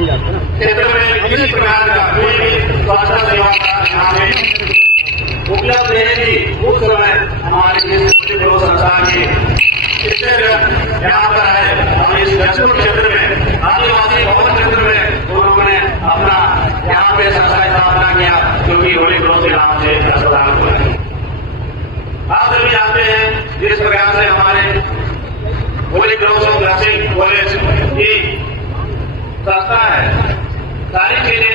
क्षेत्र में किसी प्रकार का कोई भी स्वास्थ्य सेवा यहाँ पे उपलब्ध रहेगी उस समय हमारे इस संस्थान की यहाँ पर है और इस दक्षिण क्षेत्र में आदिवासी बहुल क्षेत्र में उन्होंने अपना यहाँ पे संस्था स्थापना किया क्योंकि होली क्रॉस के नाम से अस्पताल खुला। आप सभी जानते हैं जिस प्रकार से हमारे Holi cross of nursing college की संस्था है, सारी चीजें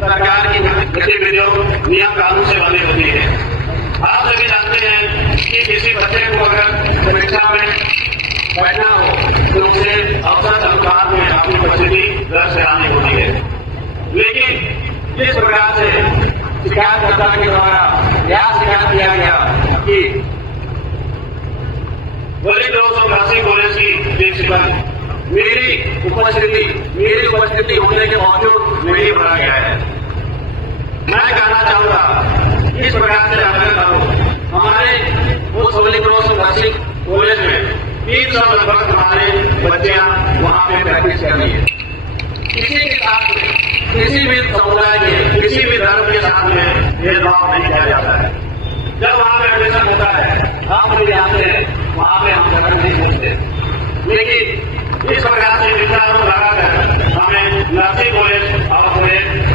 सरकार की गतिविधियों नियम कानून से बनी होती है। आप सभी जानते हैं कि किसी बच्चे को अगर परीक्षा में बैठना हो तो उसे अवसर अनुपात में अपनी उपस्थिति दर्ज करानी होती है, लेकिन जिस प्रकार से शिकायतकर्ता के द्वारा यह शिकायत किया गया कि Holi cross of nursing college की प्रिंसिपल मेरी उपस्थिति होने के बावजूद नहीं भरा गया है। मैं कहना चाहूंगा इस प्रकार से आग्रह करूं, हमारे उस होली क्रॉस नर्सिंग कॉलेज में 300 लगभग हमारे बच्चियां वहां पे प्रैक्टिस कर रही है। किसी के साथ में, किसी भी समुदाय के, किसी भी धर्म के साथ में भेदभाव नहीं किया जाता है। जब वहां पे एडमिशन होता है हम भी आते हैं, वहां पे हम धर्म नहीं सोचते, लेकिन इस प्रकार से विचारों लगाकर हमें नर्सिंग कॉलेज और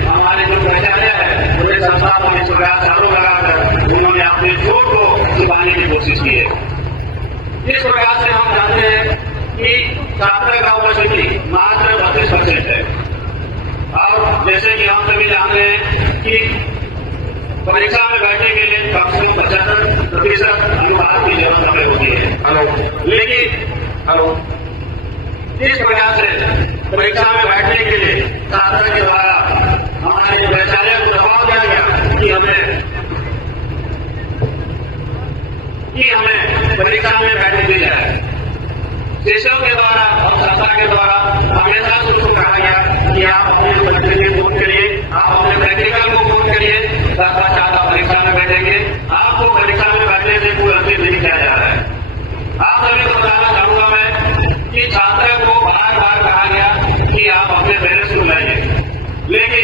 हमारे जो प्राचार्य है उन्हें संस्था को इस प्रकार चारों लगाकर उन्होंने अपने झूठ को छुपाने की कोशिश की है। इस प्रकार से हम जानते हैं कि छात्र का उपस्थिति मात्र 32% है और जैसे कि हम सभी जानते हैं कि परीक्षा में बैठने के लिए कम से कम 75% अनुपात की जरूरत हमें होती है। लेकिन इस प्रकार से परीक्षा में बैठने के लिए छात्र के द्वारा हमारे जो प्राचार्य को दबाव दिया गया कि हमें परीक्षा में बैठने दी जाए। शिक्षकों के द्वारा और संस्था के द्वारा हमेशा उसको कहा गया कि आप अपने बच्चे को फोन करिए, आप अपने प्रैक्टिकल को फोन करिए, तत्पश्चात आप परीक्षा में बैठेंगे। आपको परीक्षा में बैठने से कोई अंतिम नहीं किया जा रहा है। आप सभी को बताना चाहूंगा मैं कि छात्र को बार बार कहा गया कि आप अपने पेरेंट्स को बुलाइए, लेकिन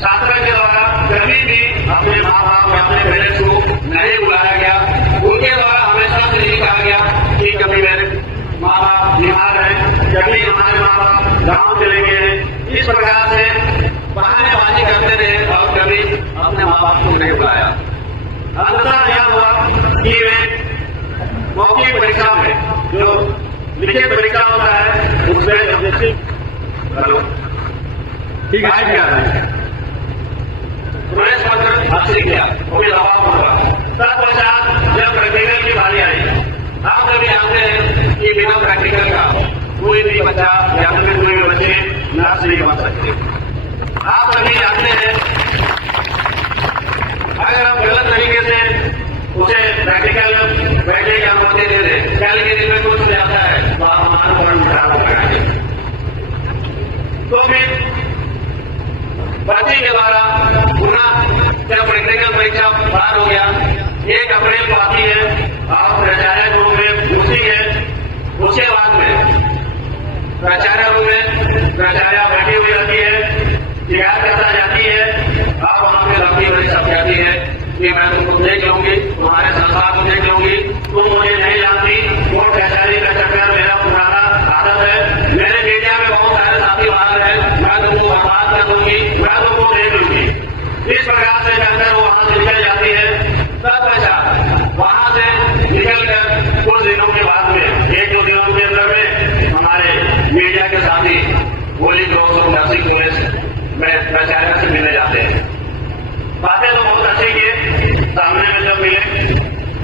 छात्र के द्वारा कभी भी अपने माँ बाप या अपने पेरेंट्स को नहीं बुलाया गया। उनके द्वारा हमेशा से यही कहा गया कि कभी मेरे माँ बाप बीमार हैं, कभी हमारे माँ बाप गाँव चले गए हैं। इस प्रकार से बहानेबाजी करते रहे और कभी अपने माँ बाप को नहीं बुलाया। अंततः यह हुआ कि वे मौखिक परीक्षा में जो लिखित परीक्षा होता है उसमें ठीक है प्रवेश पत्र हासिल किया, वो भी दबाव होगा। तत्पश्चात जब प्रैक्टिकल की बारी आई, आप सभी जानते हैं कि बिना प्रैक्टिकल का कोई भी बच्चा या फिर कोई भी बच्चे नर्स नहीं बन सकते। आप सभी जानते हैं अगर हम गलत तरीके से उसे प्रैक्टिकल बैठने की अनुमति दे दें, कल के दिन में कुछ जाता है तो आप मानवरण खराब हो जाएंगे। तो फिर बच्चे के द्वारा पुनः जब प्रैक्टिकल परीक्षा पार हो गया, 1 अप्रैल को आती है और प्राचार्य रूम में पूछती है। उसके बाद में प्राचार्य रूम में प्राचार्य बैठी हुई रहती है, शिकायत करता जाती है और वहां पे लंबी बड़ी सब जाती है कि मैं तुमको देख लूंगी, तुम्हारे संस्था को देख लूंगी, तुम मुझे नहीं जानती। कोर्ट कचहरी का चक्कर मेरा पुराना आदत है, मेरे मीडिया में बहुत सारे साथी बाहर हैं, मैं तुमको बर्बाद कर दूंगी, मैं तुमको देख लूंगी। इस प्रकार से कहकर वो वहां से निकल जाती है। तब ऐसा वहां से निकलकर कुछ दिनों के बाद में 1-2 दिनों के अंदर में हमारे मीडिया के साथी Holi cross of nursing college में प्राचार्य से मिलने जाते हैं। बातें तो बहुत अच्छी किए, सामने में जब मिले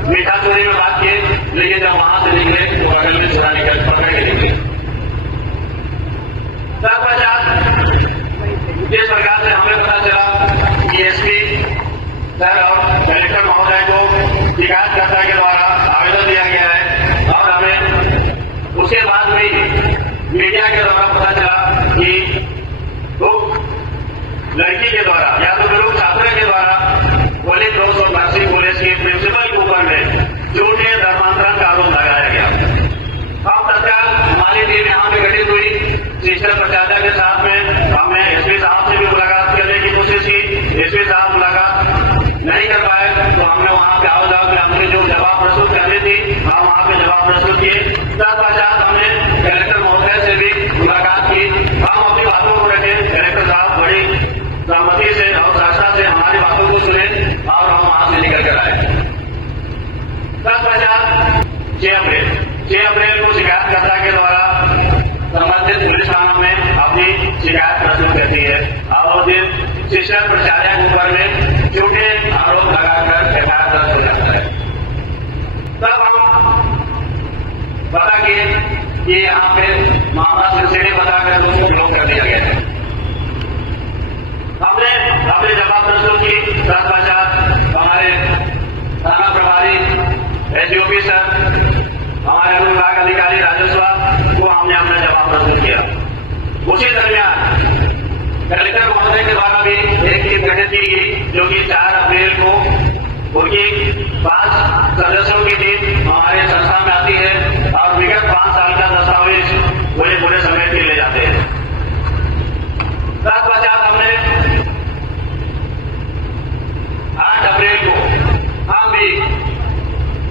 मीठा चोरी में बात किए, लेकिन जब वहां से निकले वो अगल में चुरा निकल पकड़ के निकले। तत्पश्चात जिस प्रकार से हमें पता चला कि एसपी सर और कलेक्टर महोदय को शिकायतकर्ता के द्वारा आवेदन दिया गया है और हमें उसके बाद भी मीडिया के द्वारा पता चला कि दो लड़की के द्वारा या तो लोग छात्र के द्वारा Holi cross of nursing college के प्रिंसिपल के ऊपर में झूठे धर्मांतरण का आरोप लगाया गया। हम तत्काल हमारी टीम यहाँ पे गठित हुई, सिस्टर प्राचार्य के साथ में शिकायत प्रस्तुत करती है और उस दिन शिक्षक प्राचार्य के ऊपर में झूठे आरोप लगाकर एफआईआर दर्ज हो जाता है। तब हम पता किए कि यहाँ पे मामला सिलसिले बताकर उसको ब्लॉक कर दिया गया है। हमने अपने जवाब प्रस्तुत की, तत्पश्चात हमारे थाना प्रभारी एसडीओपी सर, हमारे विभाग अधिकारी राजस्व को हमने अपना जवाब प्रस्तुत किया। उसी दरमियान कलेक्टर महोदय के द्वारा भी एक टीम गठित की गई, जो कि 4 अप्रैल को उनकी 5 सदस्यों की टीम हमारे संस्था में आती है और विगत 5 साल का दस्तावेज वही पूरे समेट के ले जाते हैं। तत्पश्चात हमने 8 अप्रैल को हम भी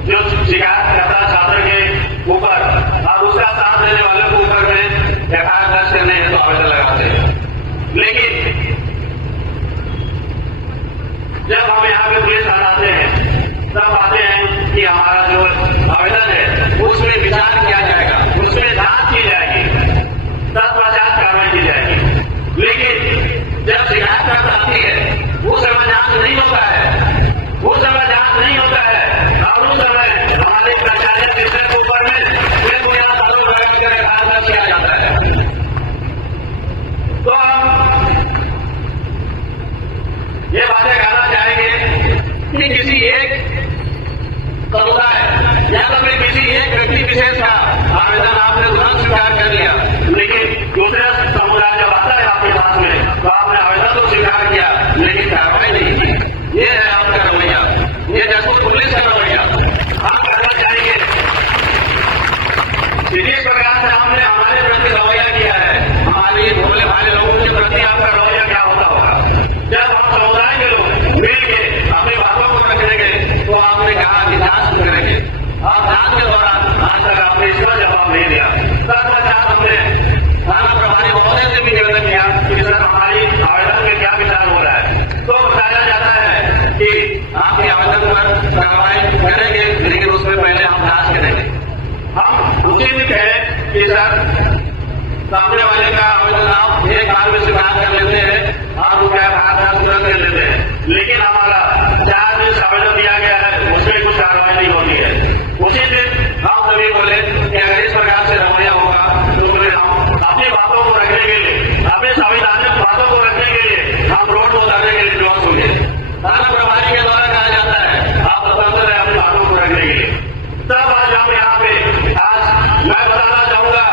जो शिकायत करता छात्र के ऊपर और उसका साथ देने वालों के ऊपर में एफआईआर दर्ज करने हेतु आवेदन लगाते हैं। लेकिन जब हम यहाँ पे पुलिस थाना आते हैं तब पाते हैं कि हमारा जो आवेदन है उसमें विचार किया जाएगा, उसमें जांच की जाएगी, तत्पश्चात कार्रवाई की जाएगी। लेकिन जब शिकायत आती है उस समय जांच नहीं होता है, उस समय जांच नहीं होता है और उस समय हमारे प्राचार्य शिक्षक के ऊपर में फिर बुनियाद आरोप लगाकर एफआईआर दर्ज किया जाता है। तो हम ये बातें कहना चाहेंगे कि किसी एक समुदाय या तो फिर किसी एक व्यक्ति विशेष का आवेदन आपने तुरंत स्वीकार कर लिया, लेकिन दूसरे समुदाय जब आता है आपके पास में तो आपने आवेदन तो स्वीकार किया लेकिन कार्रवाई नहीं की। ये है आपका रवैया, ये जैसे पुलिस का रवैया। हम कहना चाहेंगे जिस प्रकार से हमने हमारे प्रति रवैया किया है, हमारे भोले भाले लोगों के प्रति आपका रवैया क्या होता होगा। जब हम समुदाय के लोग मिल के अपनी बातों को रखने गए तो आपने कहा कि जांच करेंगे और जांच के दौरान आज तक आपने इसका जवाब नहीं दिया। तत्पश्चात हमने थाना प्रभारी महोदय से भी निवेदन किया कि सर हमारी आवेदन में क्या विचार हो रहा है। तो बताया जाता है कि आपके आवेदन पर कार्रवाई करेंगे लेकिन उसमें पहले हम जांच करेंगे। हम उसी भी कहें कि सर सामने वाले का आवेदन आप एक बार में स्वीकार कर लेते हैं और रुपया भाग तुरंत कर लेते हैं, लेकिन हमारा 4 दिन आवेदन दिया गया है उसमें कुछ कार्रवाई नहीं होती है। उसी दिन हम सभी बोले कि अगर इस प्रकार से रवैया होगा तो बोले हम अपनी बातों को रखने के लिए, अपने संविधानिक बातों को रखने के लिए हम रोड को उतारने के लिए जुआ होंगे। थाना प्रभारी के द्वारा कहा जाता है आप स्वतंत्र है अपनी बातों को रखने के लिए। तब आज हम यहाँ पे आज मैं बताना चाहूंगा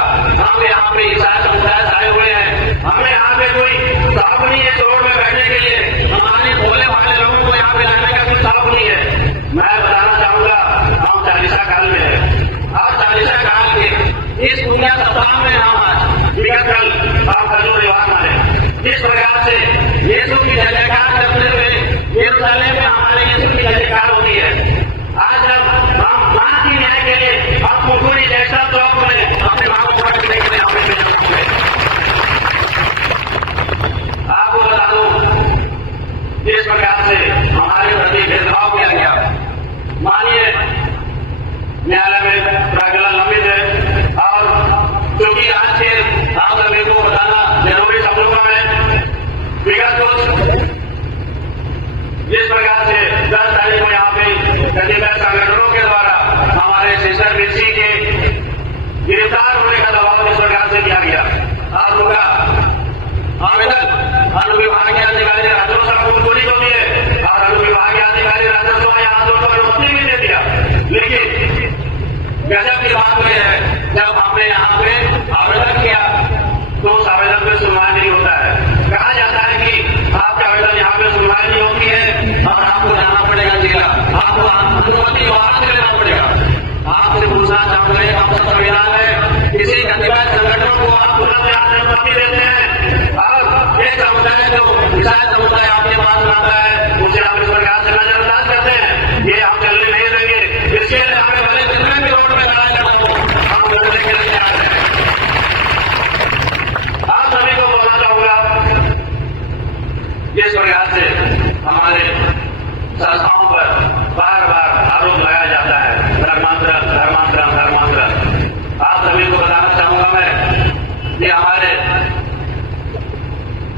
हम यहाँ पे ईसाई समुदाय से आए हुए हैं, हमें यहाँ पे कोई साफ नहीं है रोड में बैठने के लिए, हमारे भोले भाले लोगों को यहाँ पे रहने का कोई साफ नहीं है। मैं बताना चाहूंगा हम 40 काल में है और 40 काल के इस दुनिया सप्ताह में हम आज विगत कल और खजूर रिवाज माने जिस प्रकार से यीशु की जय जयकार करते हुए यरूशलेम में हमारे यीशु की जय जयकार होती है। आज जब हम मां की न्याय के लिए हम कुकुरी जैसा चौक में अपने मां को रखने के लिए आपको बता दूं जिस प्रकार से हमारे प्रति भेदभाव किया गया, मानिए न्यायालय में प्रकरण लंबित है और क्योंकि आज के आप सभी को बताना जरूरी सब लोगों में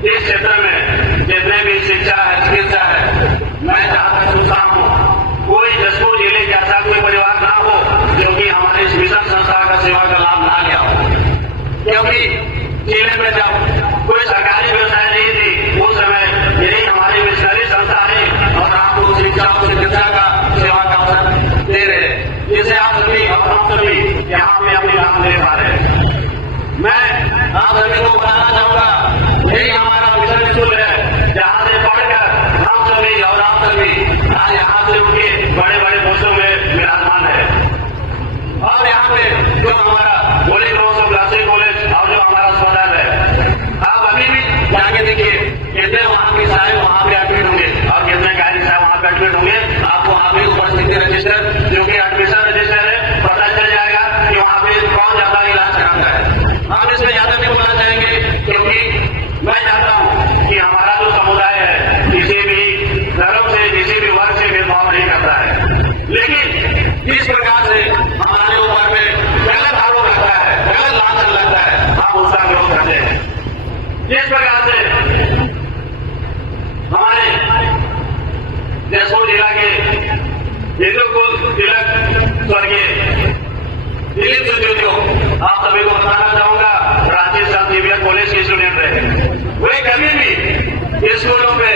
इस क्षेत्र में जितने भी शिक्षा है, चिकित्सा है, मैं जहां तक सोचता हूँ कोई जसपुर जिले के ऐसा कोई परिवार ना हो जो कि हमारे इस मिशन संस्था का सेवा का लाभ ना लिया हो। क्योंकि जिले में जब कोई सरकारी व्यवसाय नहीं थी उस समय यही हमारी मिशनरी संस्था है और आपको शिक्षा और चिकित्सा का सेवा का अवसर दे रहे हैं, जिसे आप सभी और हम सभी यहाँ पे अपनी लाभ ले पा रहे हैं। मैं आप सभी को बताना चाहूंगा यही हमारा मिशन स्कूल है जहाँ से पढ़कर हम सभी और आप सभी आज यहाँ से उनके बड़े बड़े पोस्टों में विराजमान है। और यहाँ पे जो हमारा Holi cross of classic college और जो हमारा अस्पताल है, आप अभी भी जाके देखिए कितने वहाँ के साहब वहाँ पे एडमिट होंगे और कितने गायक साहब वहाँ पे एडमिट होंगे। आपको वहाँ पे उपस्थिति रजिस्टर जो कि एडमिशन रजिस्टर है पता चल जाएगा कि वहाँ पे कौन ज्यादा इलाज कराता है। हम इसमें ज्यादा नहीं बोलना चाहेंगे क्योंकि मैं जानता हूँ कि हमारा जो समुदाय है किसी भी धर्म से किसी भी वर्ग से भेदभाव नहीं करता है, लेकिन जिस प्रकार से हमारे ऊपर में गलत आरोप लगता है, गलत लांछन लगता है, हम उसका विरोध करते हैं। जिस प्रकार से हमारे जसपुर जिला के हिंदू कुल तिलक स्वर्गीय दिलीप सिंह जो आप सभी को बताना चाहूंगा रांची सब सीबीएस कॉलेज के स्टूडेंट रहे। वे कभी भी स्कूलों पे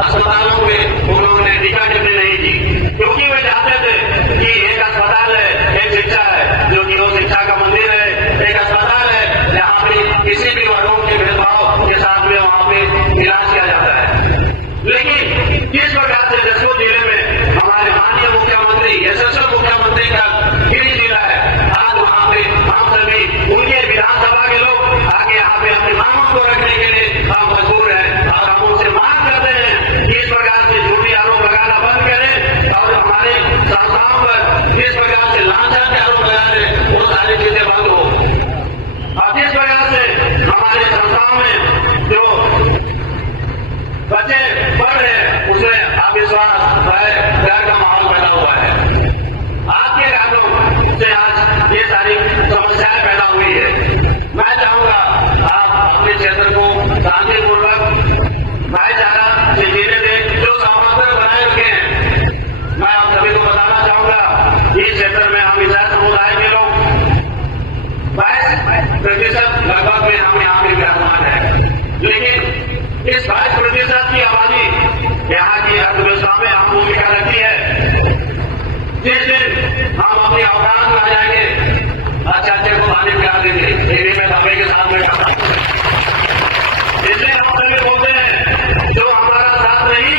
अस्पतालों पे उन्होंने टीका टिप्पणी नहीं की क्योंकि वे चाहते थे कि एक अस्पताल है, एक शिक्षा है जो कि वो शिक्षा का मंदिर है, एक अस्पताल है जहाँ पे किसी भी वर्गों के भेदभाव के साथ में वहाँ पे इलाज किया जाता है। लेकिन जिस प्रकार से जसपुर जिले में हमारे माननीय मुख्यमंत्री यशस्वी मुख्यमंत्री का गिरी जिला है, आज वहाँ पे हम सभी उनके विधानसभा के लोग आगे यहाँ पे अपनी मांगों को रखने के लिए हम मजबूर हैं और हम उनसे मांग करते हैं कि इस प्रकार से झूठी आरोप लगाना बंद करें और हमारे संस्थाओं पर जिस प्रकार से लांछन के आरोप लगा रहे वो सारी चीजें बंद हो। और जिस प्रकार से हमारे संस्थाओं में जो बच्चे पढ़ रहे हैं उसमें अविश्वास, भय, डर का माहौल पैदा हुआ है। आपके कारणों से आज ये सारी समस्याएं पैदा हुई है। मैं चाहूंगा आप अपने क्षेत्र को शांतिपूर्वक भाईचारा से जीने दें, जो समाधान बनाए रखे हैं। मैं आप सभी को बताना चाहूंगा इस क्षेत्र में हम ईसाई समुदाय के लोग 22% लगभग में हम यहाँ पे विराजमान है, लेकिन इस 22% की आबादी यहाँ की अर्थव्यवस्था में अहम भूमिका रखती है। जिस दिन हम अपनी अवकाश में आ जाएंगे अच्छे को पानी पिला देंगे, ये भी मैं दबे के साथ में कहा। इसलिए हम सभी बोलते हैं जो हमारा साथ नहीं,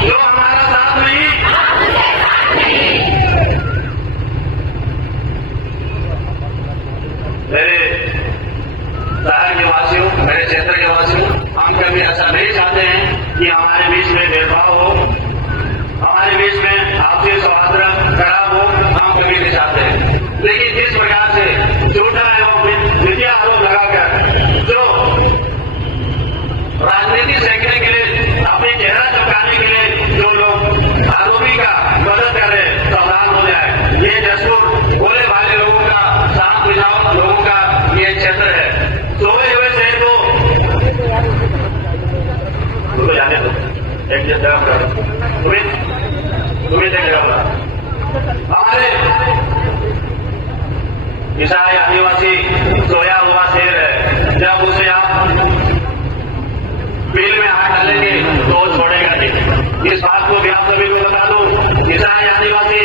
जो हमारा साथ नहीं, मेरे शहर के वासियों, मेरे क्षेत्र के वासियों, हम कभी ऐसा नहीं चाहते हैं कि हमारे बीच में भेदभाव हो, हमारे बीच में आपसी सौहार्द खराब हो, हम कभी नहीं चाहते। लेकिन जिस प्रकार से झूठा एवं मिथ्या आरोप लगाकर जो राजनीति सेंकने के लिए, अपने चेहरा चमकाने के लिए जो लोग आरोपी का मदद कर रहे हैं, सावधान हो जाए। ये जसपुर भोले भाले लोगों का, शांत मिजाज लोगों का ये क्षेत्र है। सोए हुए से तो जाने दो, एक जगह तुम्हें देखेगा बोला हमारे ईसाई आदिवासी सोया हुआ शेर है, जब उसे आप बिल में हाथ डालेंगे तो छोड़ेगा नहीं। इस बात को भी आप सभी को बता दूं, ईसाई आदिवासी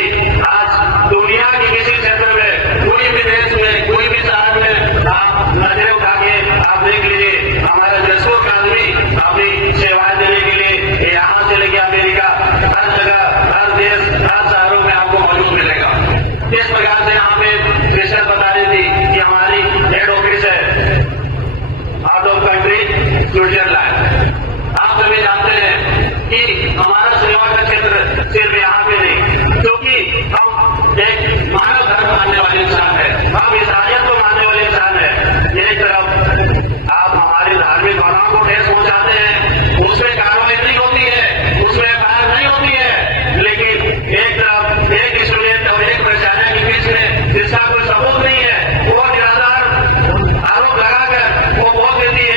आज दुनिया के किसी क्षेत्र में, कोई भी देश में, कोई भी शहर में आप नजरें उठा के आप देख लीजिए, हमारा जसपुर का आदमी अपनी सेवाएं देने के लिए यहाँ से लेके अमेरिका हर जगह, हर देश, हर शहरों में आपको मौजूद मिलेगा। जिस प्रकार से यहाँ पे सिस्टर बता रही थी कि हमारी हेड ऑफिस है आउट ऑफ कंट्री स्विट्जरलैंड। आप सभी जानते हैं कि हमारा सेवा का क्षेत्र सिर्फ यहाँ पे नहीं, क्योंकि हम एक मानव धर्म मानने वाले इंसान है, हम ईसाइयत को मानने वाले इंसान है। एक तरफ आप हमारी धार्मिक भावनाओं को ठेस पहुंचाते हैं, उसमें कार्रवाई नहीं होती है, उसमें बाहर नहीं होती है, लेकिन एक तरफ एक स्टूडेंट और एक प्राचार्य के बीच में जिसका कोई सबूत नहीं है, वो निराधार आरोप लगाकर वो बोल देती है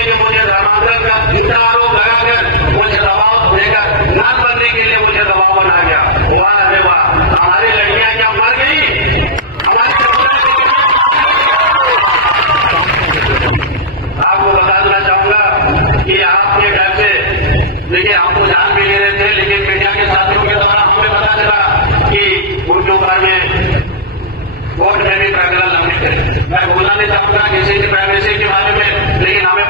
कोर्ट में भी प्रकरण लंबित है। मैं बोलना नहीं चाहूंगा किसी की प्राइवेसी के बारे में, लेकिन हमें